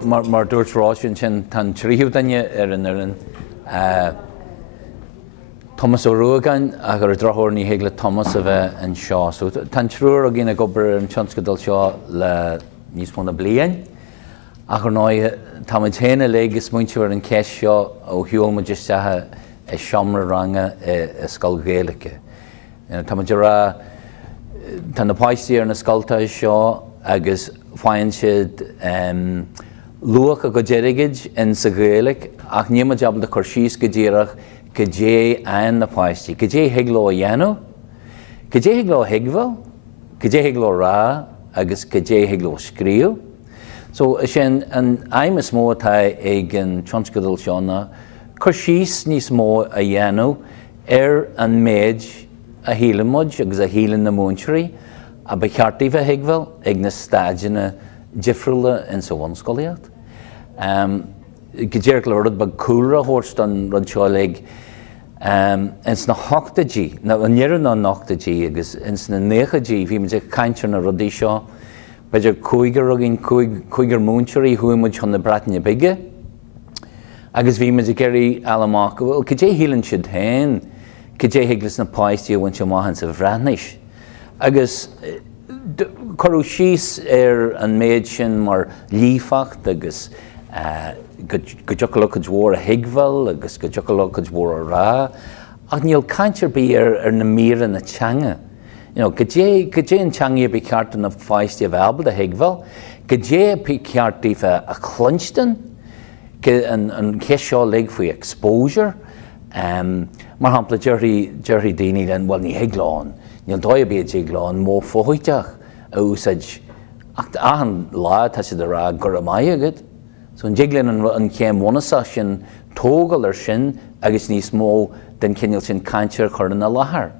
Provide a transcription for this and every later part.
Mar dúirt ráisiún sin tan tríú daine an Thomas O'Ruagan a gur drothóir ní héag le Thomas a bheith an seo. So tan trúr a gine gobar an tionscadal seo le níos mó na bliain. A gur náid tá muid chéine légus muinteúir an ceis seo ó hiúil isteathe i seomra ranga i scoil Gaeilge. Tá muid ra tá na páistí ar na scoilta seo agus fáin siad luach a go deirigid in sa Gaeilge ach níma jabal de chuir síos go ddíireach go dé an na páistí. Go dé higló a dhéanú, go dé higló higbhil, go dé higló rá agus go dé higló scríú. So sin an aim is mó atá ag an tionscadal seánna chuir síos níos mó a dhéanú an méid a hílan muid agus a hílan na múnteirí a ba cheartaí bheith higbhil ag na stáidina difriúla in sa bhanscoilíocht. Go dtéir le rud ba cúra thuirt an rud seo ag ins na 8G, na nníar na 8G agus ins na 9G bhí muid ag caintear na rudaí seo beidir cúigar agin cúigar múnteirí thuaimid chun na Breataine Bige agus bhí muid ag geirí elamach go dé hílann siad hain go dé hiaglas na páistí a bhaint amach sa bhreathnis. Agus chuirú síos an méid sin mar lífacht agus go deochalacha dhór a higbhil agus go deochalacha dhór a rá ach níl caintear bí ar na míra na teanga. Go dé an teanga bí cearta na páistí a bhealbal a higbhil, go dé bí ceartaí a chlunstan an ceis seo le faoi exposure mar hampla deirí daoine len bhfuil ní higláin, níl dóibh bí higláin mó fóithiteach a úsáid ach an lá tá siad rá gur amaya agad. So an jiglan an céim mhonasa sin tógal ar sin agus níos mó den cinneal sin caintear chuir na láthair.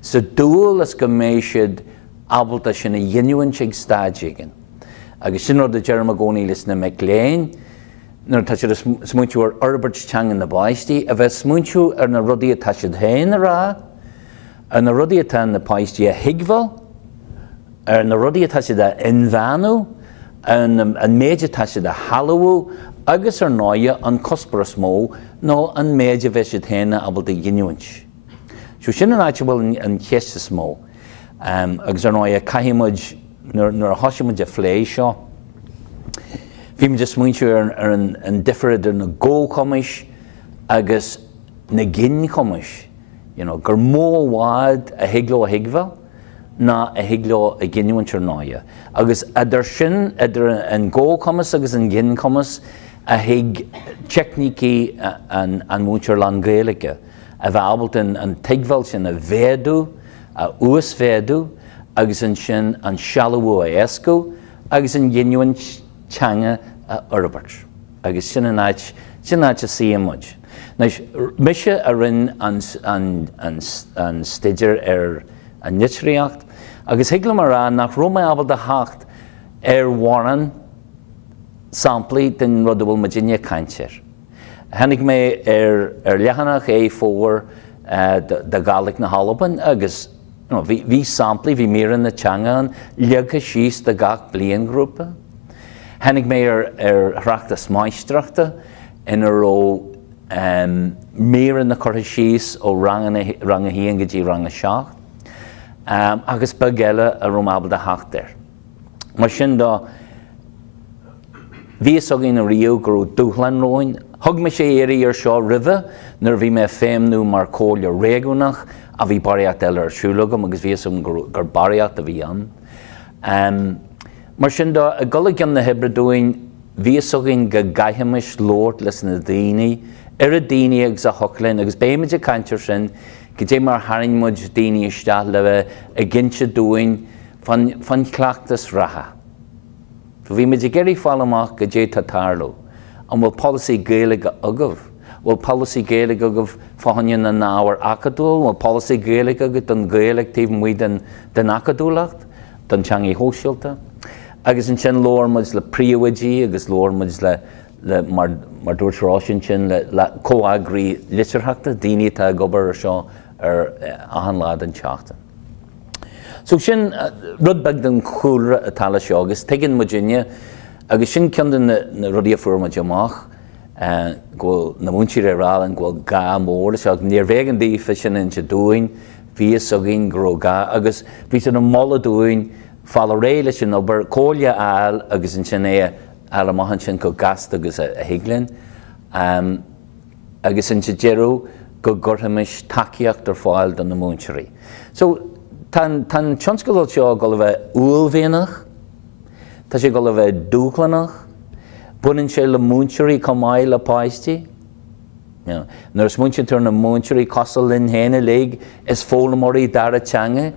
So dúil is go méid siad abalta sin a dhéanúin sig stáidígan. Agus sin rud a dearm a gcónaí lis na McLean, nar tá siad smuintiú ar Albert teanga na báistí, a bheith smuintiú ar na rudaí a tá siad hain rá, ar na rudaí atá na páistí a higbhil, ar na rudaí atá siad a inmheanú, an méide tá siad a hallú agus ar náide an cospras mó nó an méide bheith siad héine abal de dhéanúint. So sin an áite bhfuil an cheiste smó agus ar náide caiimiid nuair a thoisiimiid a phlé seo. Bhí muid smuinteú ar an difriad ar na ggóchomis agus na gin chomis. Gur mó bhád a higló a higbhil ná a higló a giniúint ar náide. Agus idir sin idir an ggóchomas agus an gin chomas a hiag technicí an múntear lan Gaeilge a bheith abalt an teagmhil sin a bhéadú, a uas bhéadú, agus an sin an sealú a éascú, agus an giniúint teanga a Albert. Agus sin an áit a síamuid. Mise a rinn an stiidir ar an nitríocht, agus hiagla mar rá nach Roma abal de hacht warran samplaí den rud a bhfuil Virginia caintear. Hannig mé ar lehanach fór de Gaelic na Halaban agus bhí samplaí bhí míran na teangan leagcha síos de gach bliain grúpa. Hannig mé ar threachtas maistruachta inar ó míran na chuirtha síos ó rang a híon go dtí rang a seach. Agus bagéile a Romabal de Haachtar. Mar sin dá bhí agin a riú gur dúchlan roin, thug me sé éirí ar seo rimhe nar bhí me féimnú mar cóil ar réagúnach a bhí bariacht eile ar siúlagam agus bhí gur bariacht a bhí an. Mar sin dá a gula gan na hebredúin bhí agin go gaithimiis lórt leis na daoine ar a daoine agus a thoclainn agus béimiid a caintear sin go dé mar haringmuid daoine isteach le bheith a ginse dúin fan cleachtas ratha. Bhí muid geirí fáil amach go dé tatárló an bhfuil policy Gaeilge agah. Bhfuil policy Gaeilge agah fáinne na náhar acadúil, bhfuil policy Gaeilge agah don Gaeilge tíobh muid den acadúlacht, don teangaí hóisiilta. Agus an sin lór muid le príomhaidí agus lór muid le mar dúirt ráisiún sin le cóagraí litirtheachta, daoine tá gobar ar seo ar ahan lád an teachta. So sin rud bag den chúra a tala seo agus teigin Virginia agus sin ceann na rudí a fuairma deamach go na múntíir rá an ghfuil gá mór seach níor bhégan dí fi sin in se dúin bhí a gin gro gá agus bhí sin na molla dúin fáil a réile sin obair cóile áil agus in sin é áil amachchan sin go gast agus a hiiglann agus in se dearú go gurthamis takeíocht ar fáil don na múntíirí. So tan tionscadal seo go bheith úlmhéanach, tá sé go bheith dúchlanach, bunin sé le múntíirí comáil le páistí. Nuair múntíir tar na múntíirí cosal linn héna lig is fólamóí dar a teanga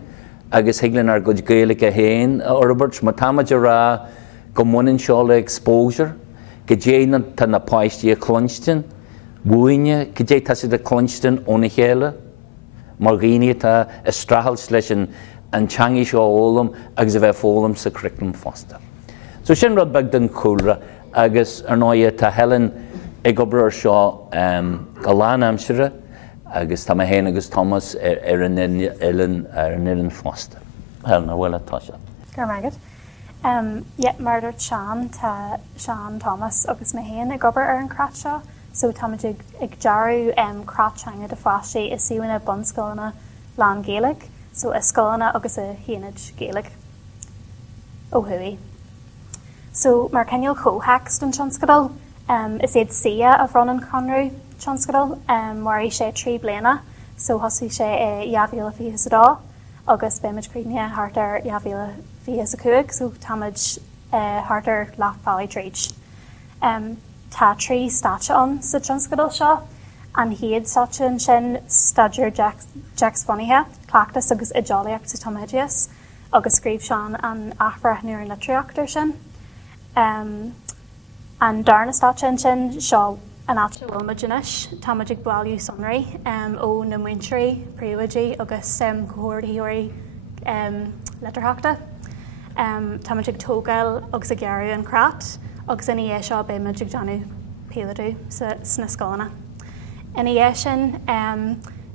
agus hiiglann ar go Gaeilge a héin orbert má táimeide rá go munin seo le exposure go dé tan na páistí a clonstin, bhuaine go dé tá si a clonstin óna chéile, mar ghaoine tá is strathal leis an teangaí seo ólam agus a bheith fólam sa curriculum fásta. So sin rud beag den cúra agus ar náide tá Helen ag obair seo go lán amsire agus tá héana agus Thomas ar an ilan fásta. Helen, bhfuil atá se. Gur maigad. Murder Sean tá Sean Thomas agus mé héana ag obair ar an crát seo, so táid ag dearú crátseanga de fáistí is siúna bunscoilena lán Gaeilge, so is scoilena agus a héanaid Gaeilge ó thuí. So mar ceanneal chóthaics don tionscadal is éad sia a bhronn an Conrú tionscadal mar é sé 3 bliana, so thosaigh sé Iabhíle Fios dá agus béimiid críne hartar Iabhíle Fios a cuaig, so táid hartar Laugh Valley Tríd. Tá 3 státe an sa tionscadal seo, an hiad státe sin Stadger Jacks Funnyhe, Claachtas agus Idálaíocht sa Tomédias, agus scríb Sean an athbhreith nuair an litreachtar sin. An darna státe sin seo an áte bhfuilmaidinis, táid ag báilú sonraí ó na muintirí, príomhaidí agus cohordaíoirí letarthachta. Táid ag tógáil agus a gearú an crát, agus in é seo béimiid ag deanú péileadú sna scólanna. In é sin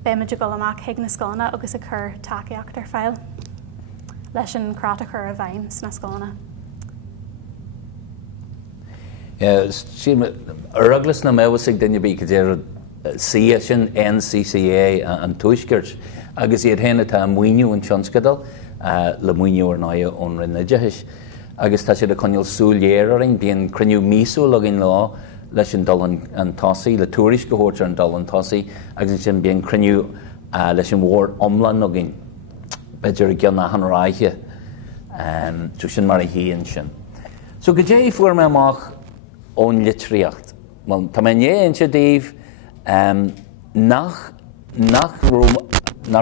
béimiid go amach hiag na scólanna agus a chur takeíocht ar fáil leis an crát a chur a bhaim sna scólanna. Araglas na mehasig daine bí go déir sia sin NCCA an tuisgirt agus iad héna tá muoinú an tionscadal le muoinú ar náide ón rinne deis. Agus tá siad a chuneal súléiring bíon cruniú mísú le gin lá leis an dul an tosaí, le túris go háirtear an dul an tosaí, agus sin bíon cruniú leis an mhór omlan nó gin. Beidir a gceann an ráithe tú sin mar a híonn sin. So go dé fuair me amach ón litríocht. Well, tá mé éon se díomh nach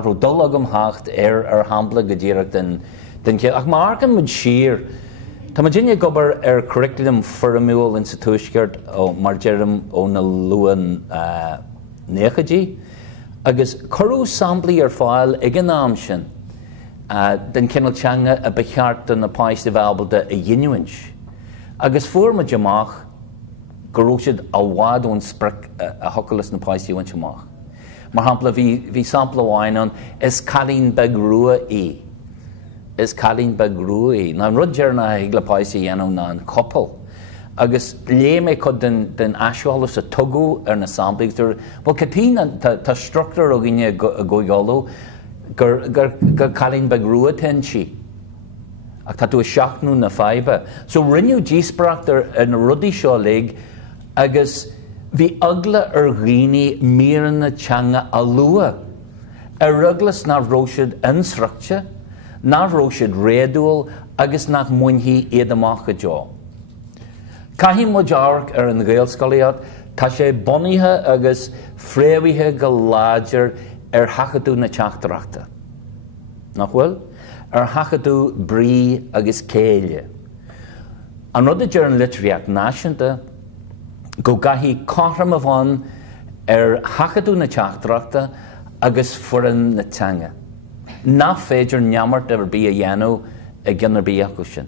ró dul agam hacht ar hambla go ddíireach den cé ach mar arcan mud siar. Tá dinne gobar ar curriculum formúil in sa tuisceart ó mar dearm ó na luan néchadí agus chorú samplaí ar fáil ag an náam sin den cinnal teanga a becheart na páiste bhabalta a dhéinúint. Agus fuairma deamach goróisiid a bhád ón sprec a hocalas na páiste bhaint amach. Mar hampla bhí sampla bháinan is cadín beg rua í. Is cadín beg rua í. Ná rud dearna ag le páiste dhéanam ná an coppal. Agus lé mé chud den aisceálas a tugu ar na samplaigh. Well, catína tá structúr a gine a goigáú gur cadín beg rua ten si. Ach tá tú a seachnú na faibe. So rinneú díospracht ar na rudí seo lig agus bhí agla ar ghaoine míran na teanga a lua. Ar ruglas ná róisiid insreachte, ná róisiid réadúil agus nach muinthí iad amach go deá. Caithí mo dearc ar an Gaelscoilead, tá sé bunaithe agus fréamhaithe go láidir ar thachadú na teachtarachta. Nach bhfuil? Ar thachadú brí agus céile. An rud a dear an litríocht náisiúnta go gaithí cáithram a bhain ar thachadú na teachtarachta agus furan na teanga. Ná féidir neamart ar bí a dhéanú a gceannar bí acu sin.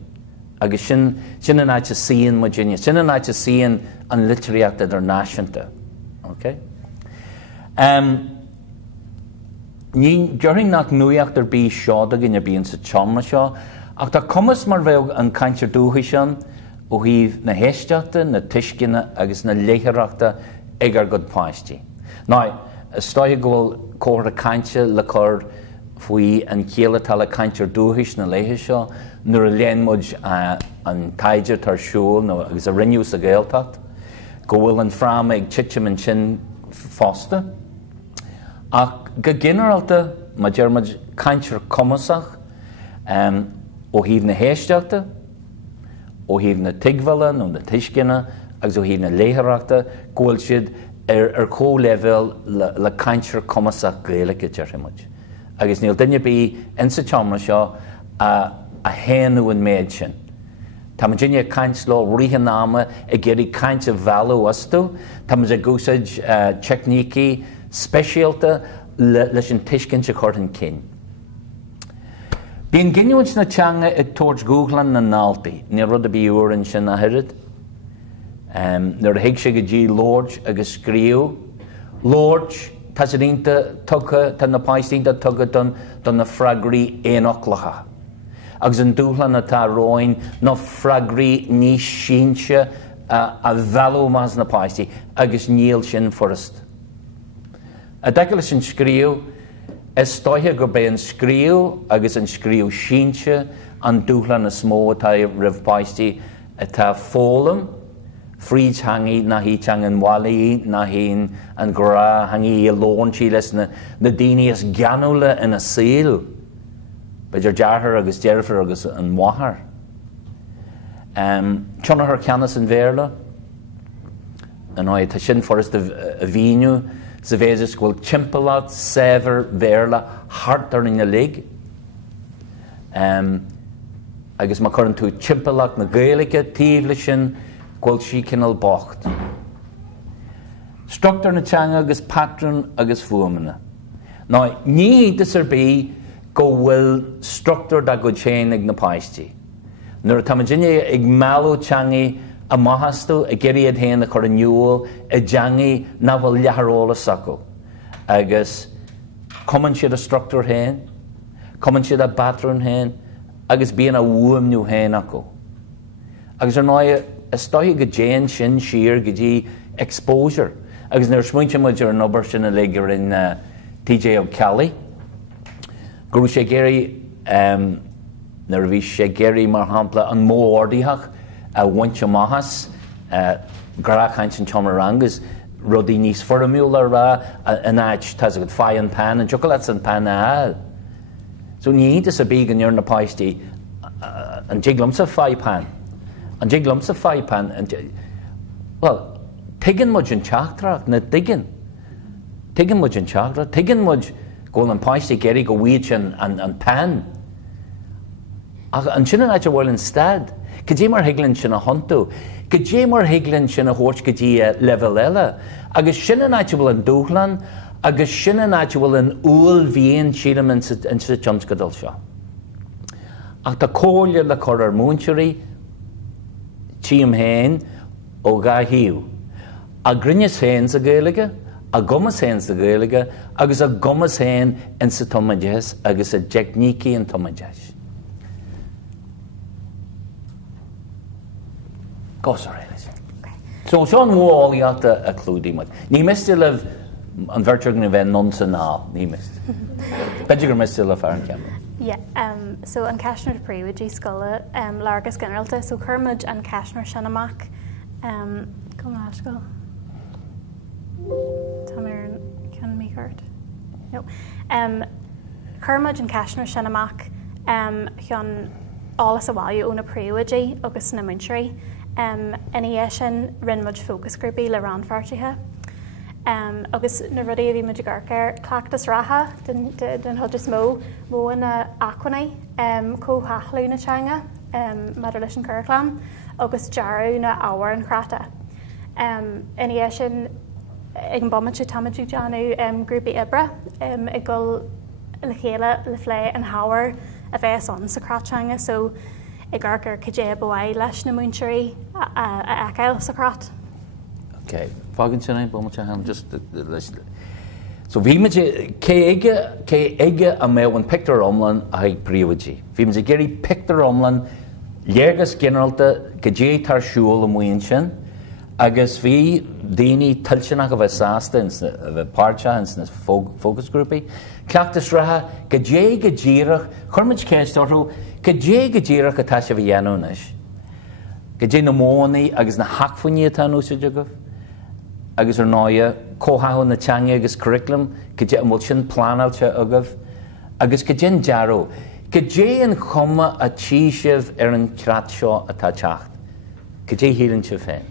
Agus sin an áit a síon mo Virginia, sin an áit a síon an litríocht ar náisiúnta. Okay? Ní dearing nach nuíocht ar bí seo a gine bíon sa teama seo, ach tá cumas mar bheith an caintear dúthaí sin ó híh na héisteachta, na tuiscine agus na léitheachta ag ar god páistí. Ná, stoigh gohfuil cóir a cainte le cóir faoi an chéile tal a caintear dúthais na léithe seo, nuair a léonmuid an taidir tar siúil nó agus a rinneú sa Gaeltacht, go bhfuil an phram ag titim an sin fásta. Ach go ginearálta má dearmid caintear comasach ó híh na héisteachta, ó híh na tigmhaile nó na tuiscine agus ó híh na léitheachta, gúil siad ar có-level le caintear comasach Gaeilge dearmid. Agus níl duine bí in sa teamra seo a héanú an méid sin. Tá man dinne caint le ríthe náma a géirí caint a bhealú astú, tá man a gúsaid technící speisialta leis an tuiscin se chuir an cin. Bhíon giniúint na teanga ag towards Googlan na náltaí, ní rud a bí uair sin na hirid. Nuair a hiig sé go dtí Lord agus scríú. Lord, tá sé dínta tugtha, tá na páistínta tugtha don na freagraí éonochlacha. Agus an dúchlan atá roin nó freagraí níos sínse a bhealú más na páistí, agus níl sin forrast. A d'eice leis an scríú, is stoithe gur bé an scríú agus an scríú sínse an dúchlan na smó atá rih páistí atá fólam, fríd hangi na hí teang an walaí na hín an gra hangi I lóntí leis na daoine is ganúla ina síl. Beidir dearthar agus dearfar agus an mhathar. Tionachar ceannas an bhéarla. An áid tá sin forrast a bhíniú sa bhéidir bhfuil timpplaat, séver, bhéarla, hartar in a lig. Agus má churann tú timpplaat na Gaeilge tíomhla sin gwyl si cynnal bocht. Structar na teanga agus patron agus fuamana. Ná, ní hítas ar bí go bhfuil structar da go chéin ag na páistí. Nuair tá dinne ag mealú teangaí a maithastú a geiríad héana a chur an niúil a deangaí na bhfuil leatharólas acu. Agus cumann siad a structar héin, cumann siad a patron héin, agus bíon a bhuamniú héin acu. Agus ar náid stoigh go déan sin siar go dtí exposure. Agus nuair smuinte muidir an obair sin a léigear in TJ O'Kelly. Gurú sé géirí nuair bhí sé géirí mar hampla an mó ordaíthach a bhainte maithas gráchaint an teamarrangus rudí níos formúla rá an áit tá go fá an pan an chocolate an pan a áil. So ní ítas a bí an ar na páistí an jiglam sa fá pan. An jiglam sa fá pan. Well, tuigeann muid an teachtrach na tuigeann. Tuigeann muid an teachtrach. Tuigeann muid ggóil an páistí géirí go bhuiid an pan. Ach an sin áit a bhfuil an stad. Go dtí mar hiiglann sin a hontu. Go dtí mar hiiglann sin a thuirt go dtí level eile. Agus sin áit a bhfuil an dúchlan, agus sin áit a bhfuil an úil bhíon siadam in sa tionscadal seo. Ach tá cóile le chur ar múnteirí tíam héin ó gá hiú. A grinnes héin sa Gaeilge, a gomas héin sa Gaeilge, agus a gomas héin in sa tomaidéis, agus a technící in tomaidéis. Gos ar éiles. So seán mháíachta a clúdaí muid. Ní mistil leh an bhirteach na bheith non sa ná, ní mistil. Beidir gur mistil le fear an ceamara. Yeah, so an ceisnar príomh dí scoile lágus generalta, so chuirmuid an ceisnar sin amach go máiscail. Tá mar cean mí chuirt. No. Chuirmuid an ceisnar sin amach chean álas a bhaile óna príomh agus na muintirí. Ina sin rinmuid focus groupí le ranfartithe. Agus na rudí a bhí muid garcair clachtas ratha den thuidir mó na achanna cóthathlú na teanga mar leis an curclam agus dearú na áhar an chráta. Ina sin ag an bommate tamaidú deanú grúpa ibre I gul le chéile le phlé an háhar a bheith son sa crátanga, so I garcair cédé bhhaid leis na muintirí a ecail sa crát. Okay, fágann sin bommate ham just so bhí me cé aige a mé an pictar omlan a ag príomhdí. Bhí me géirí pictar omlan léirgus generalta go dé tarsúil am muon sin, agus bhí daoine tilseach a bheith sásta a bheith páirte na focus grúpaí, ceachtas ratha go ddíireach, chuirmid céistorthú, go ddíireach atá sé bhí dhéanúnis. Go dé na mónaí agus na hacfainní atá úsáide go, agus ar náide cóthaú na teanga agus curriculum, go dé bhfuil sin plánáilte agah, agus go dé dearú. Go dé an chuma a tíisih ar an creat seo atá teacht. Go dé hílann se féin.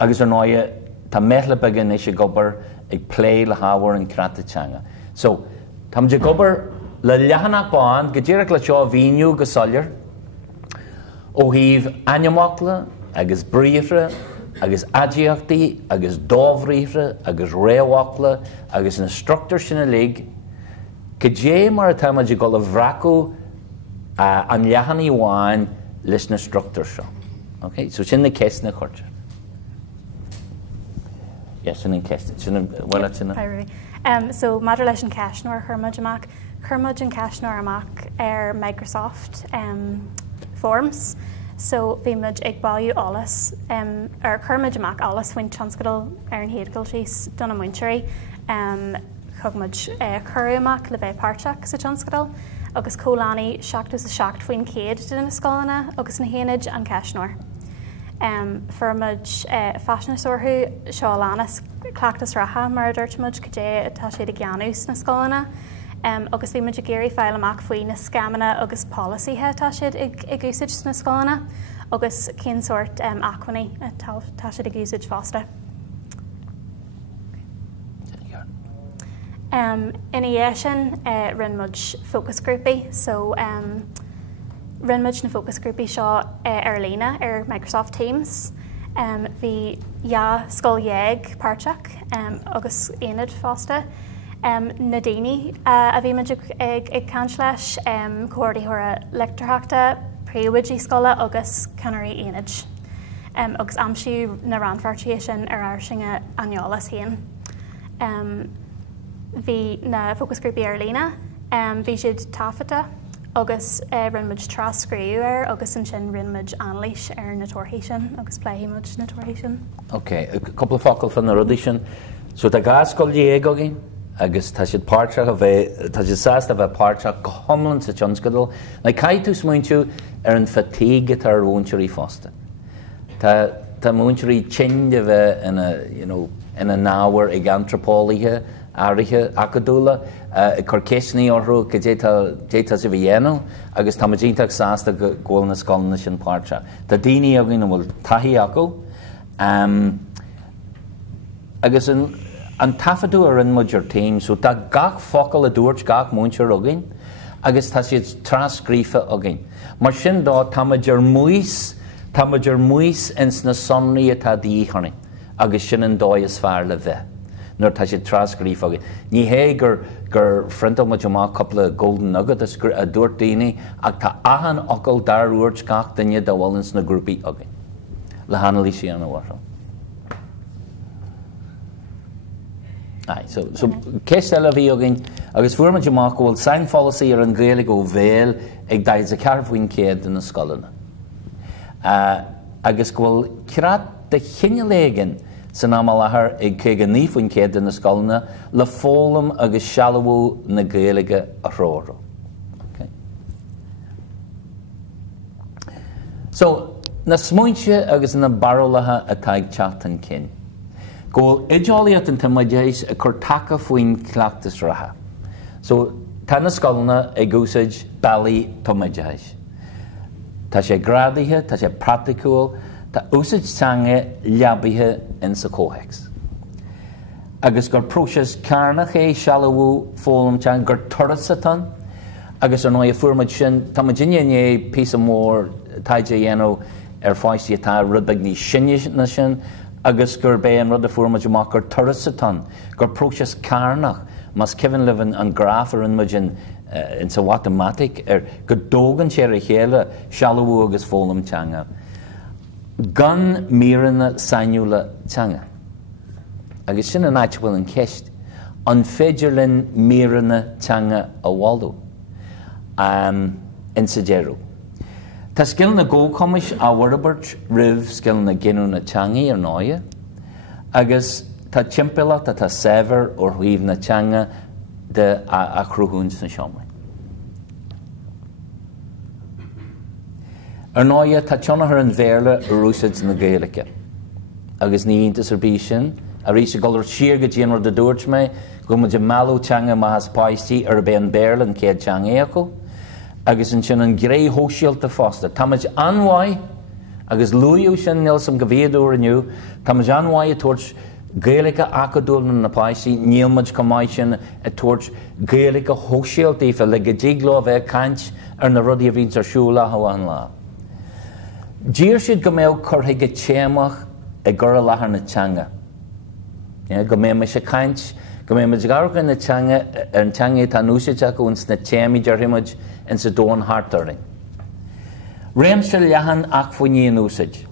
Agus ar náide tá méthla began is gobar ag plé le hábhar an creat teanga. So, tá de gobar le lehanach bán, go ddíireach le seo bhíniú go soillir, ó híomh aineamachla, agus bríomhre, agus adíochtaí, agus dómhríomhre, agus réamhachla, agus an struchtúr sinna lig, go dé mar atá de go le bhreacú an lehannaí bháin leis na struchtúr seo. Okay? So sin na céisna chuirte. Yes, sin an céiste. Sin bhfuil sinna. So maidir leis an ceisneoir chuirmid amach. Chuirmid an ceisneoir amach ar Microsoft Forms. So bhí muid ag bailú álas ar chuirmid amach álas faoin tionscadal ar an héadgail síos donna muinteoirí chug muid chuirú amach le bheith páirteach sa tionscadal, agus cólánaí seachtas a seacht faoin céad duna scálanna agus na héanaid an ceisneoir. Fuairmid fashionsúrthú seo lánas cleachtas ratha mar dúirtmuid go dé atá siad a gceanús na scálanna, agus bhí muid a géirí fáil amach faoin na scamana agus policíthe tá siad ag úsáid na scálanna, agus cén sort acmhainní tá siad ag úsáid fásta. Ina dhé sin rinn muid focus groupaí, so rinn muid na focus groupaí seo ar lína ar Microsoft Teams. Bhí scoil dhéag páirteach agus aonad fásta. Na daoine a bhí muid ag caint leis comhairdaíthóra lectarthachta, príomhaidí scola agus canarí aonad. Agus amsú na ranfartaí sin ar airsinge aineolalas haon. Bhí na focus groupaí ar lína, bhí siad tafata, agus rinmuid trascríú ar, agus an sin rinmuid anlais ar na tuairthaí sin, agus pléimiid na tuairthaí sin. Okay, a couple of focal fan na rudí sin. So tá gáscoil dhéag agin, agus tá siad páirteach a bheith, tá siad sásta a bheith páirteach go thomlann sa tionscadal, na caiitú smaointú ar an fatigue tar múinteoirí fásta. Tá múinteoirí tin de bheith ina náhar ag antropólaithe, áirithe acadúla, chur céisnaí orthú go déta sa bhí dhéanú, agus tá díntaach sásta ghfuil na scálanna sin páirte. Tá daoine agin bhfuil taithí acu, agus an tafaidú ar an muidir téim, so tá gach focail a dúirt gach múinteoir agin, agus tá siad trascrífa agin. Mar sin dá tá maidir muos ins na sonraí atá díochanna, agus sin an dóid is fearr le bheith. Nuair tá siad trascrífa agin. Ní hé gur frontal muid amach coppla golden nugget a dúirt daoine, ach tá ahan ocail dar úirt gach daine de bhfuil na grúpaí agin. Le hanalí sí an bhhartha. So céist eile bhí agin, agus fuairmuid amach bhfuil sign policy ar an Gaeilge ó bhéal ag daid a cearbhhaoin céad in na scolanna. Agus bhfuil creat de chineléigen san amal láthair ag cé an níomhaoin céad in na scolanna le fólam agus sealabhú na Gaeilge a thróra. So, na smuinte agus na barólathe atá ag teachtain cin. Go idálaíocht an tamadéis a chur taca faoin cleachtas ratha. So, tá na scolanna ag úsáid bailí tamadéis. Tá sé grádaithe, tá sé practicúil, tá úsáid teanga leabaithe in sa cóhex. Agus gur próises cairnach é sealabhú fólam teanga gur turas atán, agus ar nó a fuairmuid sin, tá madinne pí mór taide dhéanú ar fáistí atá rudbeag ní sinne na sin, agus gur bé an rud a fuairmuid amach gur turas atán, gur próises cairnach, mas Kevin Levin an graf ar an muidin in sa matematic go dógan sé a chéile sealabhú agus fólam teanga. Gan míranna sainiúla teanga. Agus sin an áit bhfuil an ceist, an féidirlinn míranna teanga a bháildú in sa déirú. Tá skill na ggócomis a Warbert rih skill na ginú na teangaí ar náide, agus tá timpile tá sever ó thuomh na teanga de a chrúthún na seomlainn. Ar náide tá tionathair an bhéarla rúsid na Gaeilge, agus ní iontas ar bí sin, a rís a golar siar go dtíanaar de dúirt mé, go muid meallú teanga maithas páistí ar ben béarla an céad teanga acu, agus an sin an gré hóisialta fásta. Tá muid anmhaid, agus luú sin Nelson go bhéadú aniu, tá muid anmhaid a tuairt Gaeilge acadúil na páistí, níl muid comáid sin a tuairt Gaeilge hóisialtaí fe le go ddígló bheith caint ar na rudí a bhíns ar siúla an lá. Dír siad go méid curthaigh téamach a gur lethar na teanga. Go méid me sé caint, go méid me garcha na teanga ar an teanga tá núiseteach ús na téimiid ar himiid in sa dóin hartaring. Réim se lehan ach faoiníon úsid.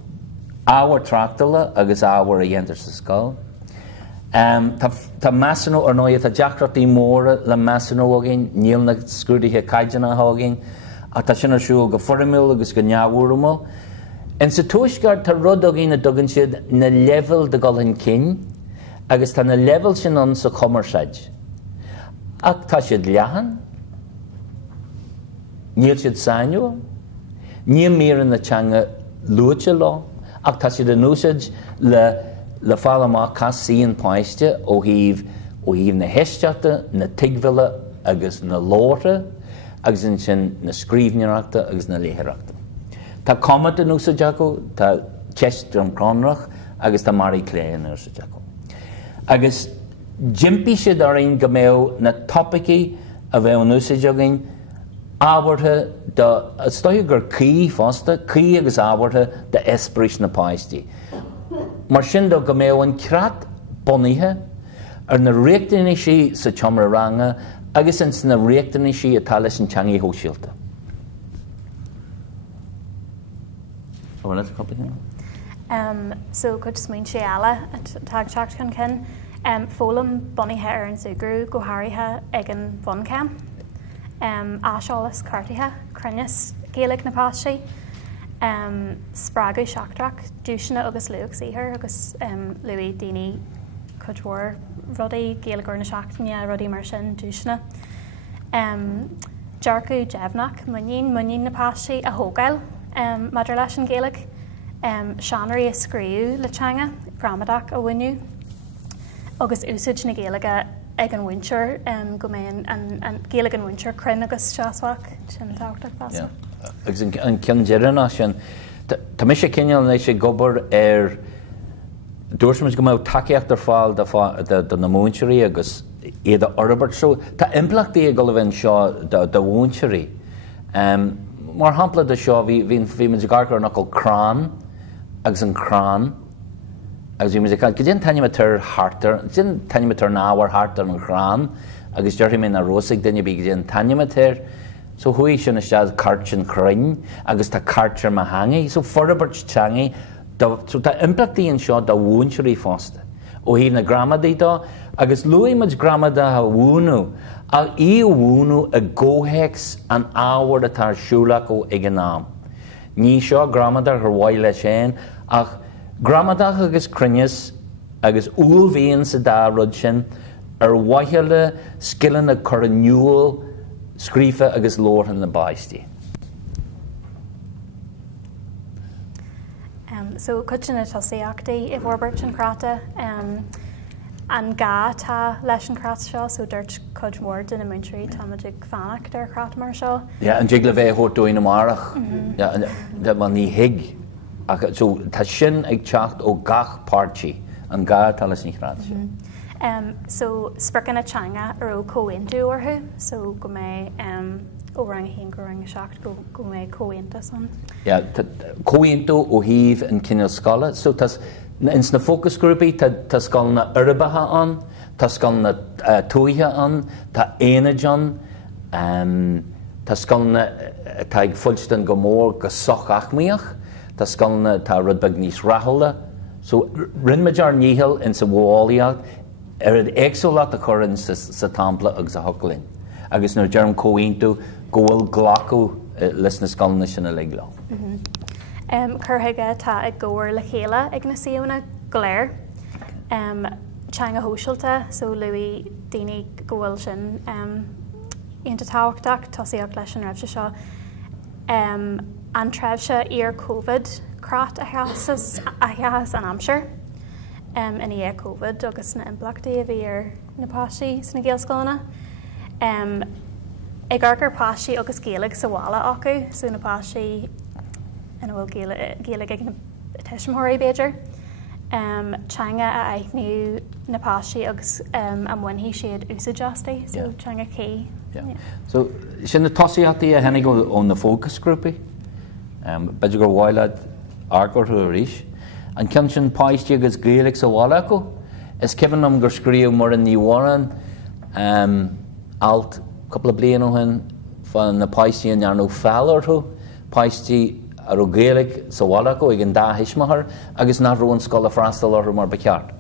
Áhar trachtaile agus áhar a dhéantar sa scáil. Tá meassanú ar náide tá deachreachtaí móra le meassanú agin, níl na scrúdaithe caideanna hágin, a tá sin arsú go formúil agus go neamhúramá. In sa tuaisceart tá rud agin na dogann siad na level de galhin cin, agus tá na level sin an sa chomarsaid. Ach tá siad lehan, níl siad sainú, níl mír na teanga luaite lá, ach tá siad an úsid le fáil amach casíon páiste ó híomh na heisteachta, na tigmhile agus na láire, agus in sin na scríbneachta agus na léthireachta. Tá comad an úsid acu, tá ceist an cránrach agus tá marí cléan ar úsid acu. Agus jimpí siad ar aon go méid na topicí a bheith an úsid agin ábhartha de stoigh gur cí fásta, cí agus ábhartha de espris na páistí. Mar sin do go méid an creat bunaithe ar na réachtaí sí sa teomra ranga agus in na réachtaí sí atá leis an teangaí hóisialta. So could smaoin sé eile tag teacht chun cin fólam bunaithe ar an sugrú go háirithe ag an bhuncam. Áseolalas cartaithe, cruinneas Gaeilge na páistí, sprágadh seachtrach, dúisina agus luach saothar agus luí daoine chudmhór rudaí Gaeilge na seachtaine rudaí mar sin dúisina. Dearcú deimhnach muín na páistí a thógáil maidir leis an Gaeilge, seanairí a scríú le teanga, gramadach a bhainniú, agus úsid na Gaeilge ag an winter go mé an Gaeilge an winter crin agus seasmhaach sin táchtach fása. Agus an cin dearna sin, tá mé sé cineal éis sé gobar ar dúirsmas go mbeidh takeíocht ar fáil de na múinteirí agus iad a Orbert seo. Tá implachtaí a go bhain seo de bhúinteirí. Mar hampla de seo bhí me garcar an acail crán agus an crán, agus bhí me go dtíon taineimitar hartar, dtíon taineimitar náhar hartar an chrán, agus deirtí mé na rósaigh duine bí dtíon taineimitar, so thuí sin is tead cart an cruinn, agus tá cartar ma hangaí, so Forbert teangaí, so tá implachtaí an seo de bhúinteirí fásta. Ó híomh na gramadaí dá, agus luaimid gramada a bhúnú, ag í bhúnú a ggótheics an áhar atá siúlach ó ag an nám. Ní seo gramada ar bhaid le sin, ach gramadach agus cruinneas agus úlmhíonn sa dá rud sin ar waithile skillan a coraniúil scrífa agus lóthan na báistí. So coid sin na tosaíochtaí I Forbert an crata an gá tá leis an crat seo, so dúirt coid mór in na muinteirí táidig fannacht ar crat mar seo. Ja, an jig le bheith thuirtúin amárach, de man ní hiig. So tá sin ag teacht ó gach pártí an gá tá leis ní crat seo. So spricin na teanga ar ó cóhaintú orthu, so go mé ó rang hén go rang seacht go mé cóhainta san. Ja, cóhaintú ó híomh an cinneal scala, so tas ins na focus grúpaí tá scal na urbatha an, tá scal na tuaithe an, tá éanaid an, tá scal na tá ag fuilstan go mór go soch achmaíoch, tá scal na tá rudbeg níos rathalda, so rinneid ar níhil in sa bhálaíocht ar an éagsúlacht a churann sa tampla agus a hoclainn. Agus nó dearm cóhaintú go bhfuil ghlacu leis na scalna sin a leaglá. Curthaige tá ag gcóir le chéile ag na saona go léir. Teanga hóisiilta, so luí daoine go bhfuil sin ionta táhachtach tosaíocht leis an raibhse seo. An treibhse ar COVID crát a cheas an amsir in é COVID agus na implachtaí a bhí ar na páisí sna géalscoilena. Ag gur páisí agus géalaigh sa bhála acu, so na páisí ina bhfuil géalaigh ag na teisimithirí Beidir. Teanga a aithniú na páisí agus an bhainhí siad úsáideástaí, so teanga cé. So sin na tosaíochtaí a henig ón na focus grúpaí, beidir gur bhhaile argur thu a rís, an ceann sin páistí agus géalaigh sa bhála acu, is ceann am gur scríomh mar an níomhharan alt couple blian ó hin fan na páistí an nearnú feallar thu, páistí ar ó géalaigh sa bhála acu ag an dá hisismithir agus ná rún scoil a freastal orthu mar ba ceart.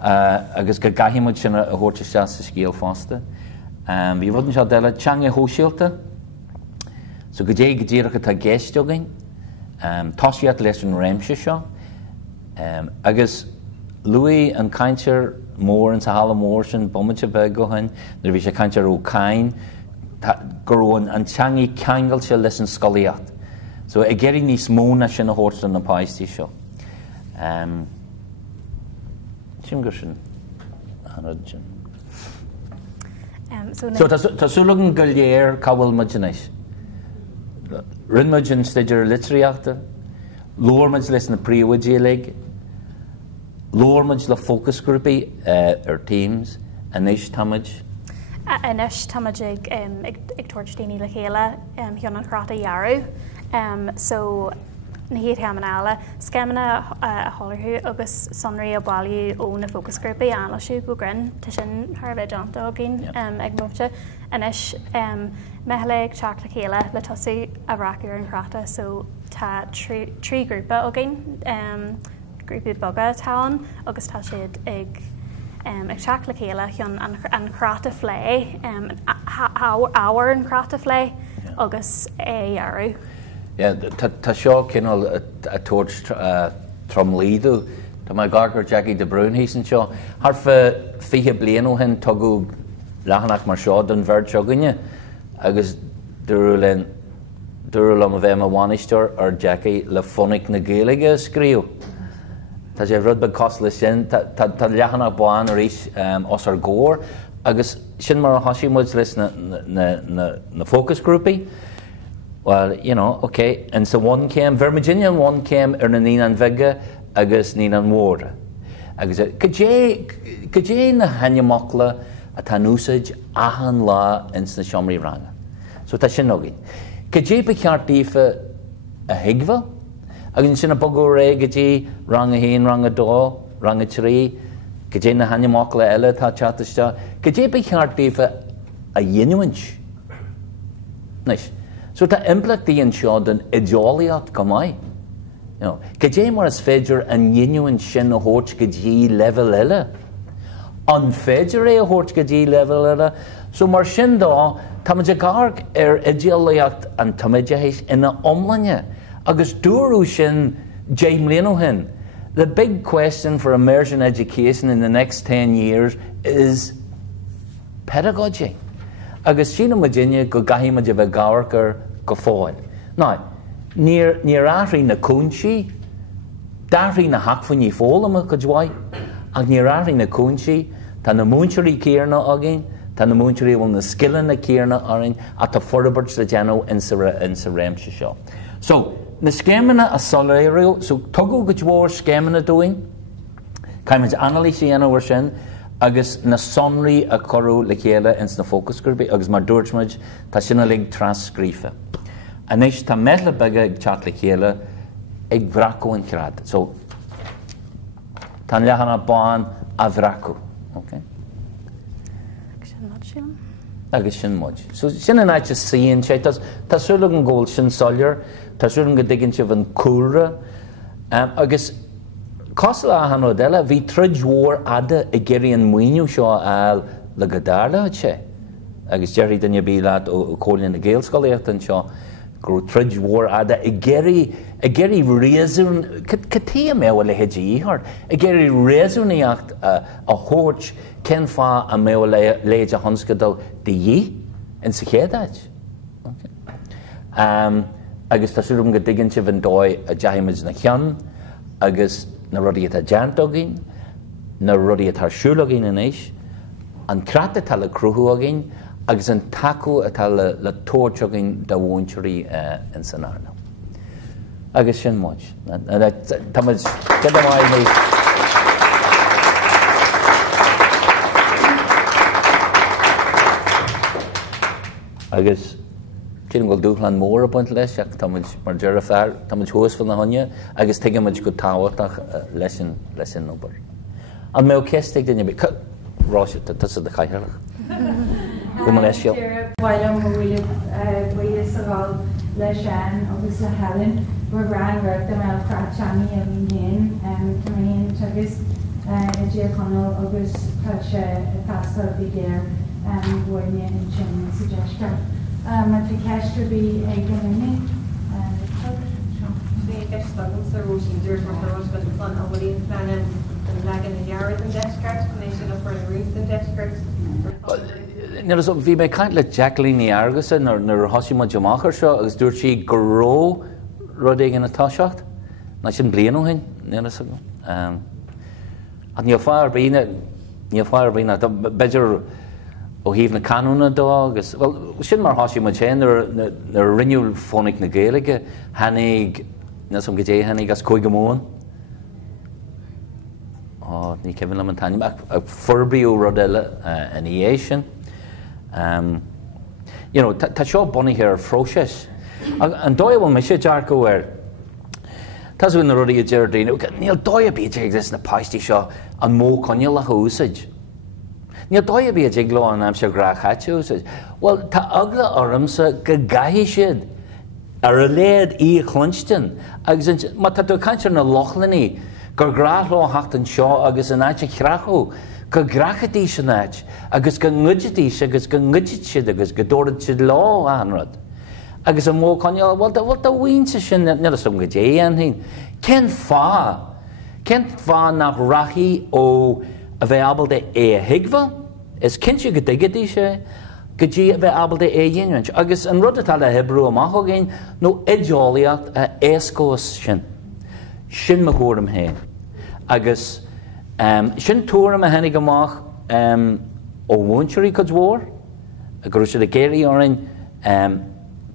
Agus go gaiimiid sin a thuirte sa scéal fásta. Bhí rudan seo deile teanga hóisiilta, so go dé go ddíirecha tá géisteogain, tosaíocht leis an réimse seo, agus luí an caintear mór an sa hala mór sin bommate be go hain, nar bhí sé caintear ó cain, gurún an teangaí ceangail se leis an scoíocht. So ag géirí níos móna sin a thuirte na páistí seo. Sim gur sin anrad sin. So tásúlagan go léir cabhfuil muidinis. Rinmuid an staidir litríochta, lórmuid leis na príomhaidéalaigh, lórmuid le focus grúpaí ar teams, inis támuid. Inis támuid ag tuairt daoine le chéile cheann an chráta dhearú. So na hiad heamanála, scéimena a hálarthú agus sonraí a báilú ó na focus grúpaí anlaisiú go grin, tá sin thbheith deanta a gin ag móte. Inis meithla ag teach le chéile le tosaí a bhreacair an chráta, so tá trí grúpa a gin, grúpa boga táin, agus tá siad ag teach le chéile cheann an chráta phlé, áhar an chráta phlé agus é dhearú. Tá seo cinál a tuairt tromlíadú, Tá mai gargur Jackie de Brún hí san seo. Thar fiche blian ó hin tugu lehanach mar seo don bheirt seogaine, agus dúil am a bheith a bhainisteir ar Jackie le fonic na Gaeilge scríú. Tá sé rud be cos le sin, tá lehanach buan ar is os ar góir, agus sin mar a hasímuid leis na focus grúpaí. Well, you know, okay, and so one came, Virginia and one came ar na nín an bheige agus nín an mhóra. Agus could you na hanneamachla a tá úsáid ahan lá ins na seomraí ranga. So tá sin nógainn. Could you be ceartífa a hiigfa? Agus sin a bogú ré go dtí ranga hín, ranga dó, ranga trí, could you na hanneamachla eile tá chatiste? Could you be ceartífa a dhéanúint? Nice. So tá implachtaíonn seo don ideolaíocht go maiid. Go dé mar is féidir an dhéanúin sin a thuirt go dtí level eile. An féidir é a thuirt go dtí level eile. So mar sin dá, tá muid a gcarg ar ideolaíocht an tamideéis ina omlainne. Agus dúrú sin James Lenohan. The big question for immersion education in the next 10 years is pedagogy. Agus sin Virginia go gaiimiid a bheith gabhar go fáil. Ná, níor áthraí na cúnsaí, d'áthraí na hacfainní fólama go dháid, ach níor áthraí na cúnsaí, tá na múnseirí céarna agin, tá na múnseirí bhfuil na skillan na céarna arin, a tá fordabart le déanú in sa réimse seo. So, na scéimena a soléiriú, so tugadh go dheór scéimena dúin, caiimiid analísí anhar sin, agus na sonraí a chorú le chéile ins na focus grúpaí, agus mar dúirtmuid tá sinna le trascrífa. Anis tá meithla beige ag teach le chéile ag bhreacú an cread. So, tá lehanna bán a bhreacú. Okay? Agus sin muid. So sin an áit síon sé, tásúla an ggóil sin solir, tásúla go dtaigeann sibh an cúra, agus cos le ahan ó deile, bhí tridhmhór ada i ggéirí an muoinú seo eil le go dála sé. Agus Jerry dunne bí leat ó cóilíonn na Gaelscoileachtain seo, gur trid war ada I geri réasún catia mé le hedí hart I geri réasúníocht a hót ken fa a mé leid a hanskadal de dhé in sa chéadaid. Agus tá siúm go diggin si van dói a jaimiid na chean agus na rudí a jantogin na rudí a tarsúlagin in éis an crata tal a cruú agin agus an taú atá le tóirtegin da bhúinteirí in San Arno. Agus sin muid. Táid get amhaid mé agus cin bhfuil dúchlan mór a buint leis ach táid mar dearad fearr táid thuas fan na honne agus tuigeid go táhachtach leis an nóbar. An mé céiste duine bí ráise tá a caiitheach. Go leis seo. Bhailim go bhfuil sagáil leis an agus le Helen gur bhrean ruirta me crachanní a bhíon cumíon tugus i ddíor chonal agus tá sé tastal bhí géir bhine in sin sa deisceart. Ma fi ceistre bí ag ganine Bé ceistagam sa rósin dúirt mar rós go fan a bhfuil plan an legan na dearad an deisceart chunéis sin for an rús an deisceart. Níl bhí mé caiint le Jacqueline ní agus nar thoisií má deachar seo agus dúirt sí goró rud ag na táiseacht na sin blian ó hin níl fáir bíine beidir ó híomh na canúna dó agus sin mar thoisií má té nar rinneúil fónic na Gaeilge hanig na som go dé hanig as chuig go móin. Ní cefn am an tanim ag forbíú rud eile in é sin. Tá seo bunaithe ar phróiseas. An dóibh bhfuil me sé dear go bhfuir. Tás bhfuil na rudaí a deardaíine, níl dóibh bíide ag na páistí seo an mó coinneal a húsaid. Níl dóibh bíide ag gló an am se gra chaite húsaid. Well, tá agla ormsa go gaithí siad ar a léad í chlunstin. Agus má tá tú caiintear na lochlaní gur grathló hacht an seo agus an áite chreachú. Go grachatí sin áit, agus go ngudití agus go ngudit siad agus go dóirad siad lá anrad. Agus an mó coinneal bhil a bhainte sin níl som go dé an hín. Cén fá nach rachaí ó a bheith abalda é hiigfa, is cinse go digadí sé, go dtí a bheith abalda é dhéanaint. Agus an rud atá le Hebrú amach agén nó idiolaíocht a éascós sin. Sin mo chóirim héin. Agus sin túram a hennig amach ó bhúinteirí go dhór, a gur sé a géirí árainn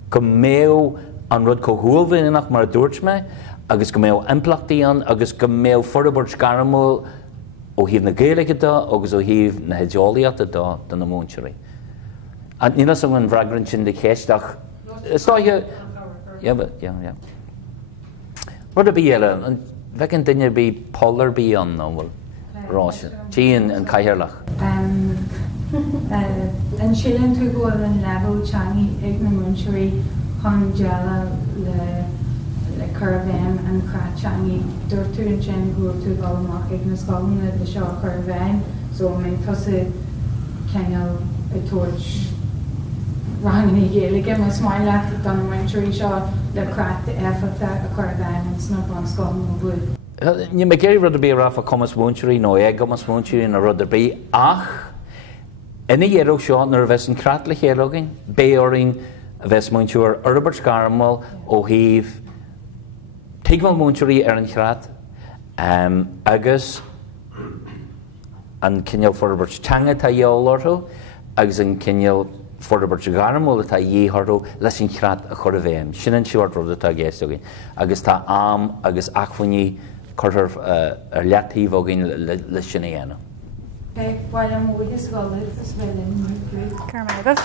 go méo an rud có thuailmhíonach mar a dúirt me, agus go méo implachtaí an, agus go méo forabart garamó ó híomh na Gaeilge dá, agus ó híomh na heideolaíochta dá don na múinteirí. A nílas an an bhreagrann sin de chéisteach. Stáithe rud a bí eile, bheith duine bí polar bí an nó bhfuil. Ráise. Tíon an caithearlach. An sílan tú go an level teangaí ag na múinteirí chun deala le curvém an crachangaí dúirt tú an sin go tú gáil amach ag na scolanna le seo curvém, so mé tosa ceangal a tóirt rangaí Gaeilge mas mai leat don múinteirí seo le crat éfachta a curvém an snap an scolanna bhfuil. Ní me géir rud a bí rafa commas múinteirí nó ag commas múinteirí na rud a bí ach ina dhéadh seo nar bheits an crat le chéalógain béorín a bheits múintúir Urbert Scarmal ó híomh tuigmal múinteirí ar an crat agus an cinneal Urbert teanga tá dheolárthú agus an cinneal Urbert Scarmal atá dhéharthú leis an crat a chur a bhéim. Sin an siúir rud atá géastógain. Agus tá am agus achfuinní chuir ar leatíh ógin le sinna dhéanam. Bhil am bhfuil is gáil is bhfuil in Carmagah.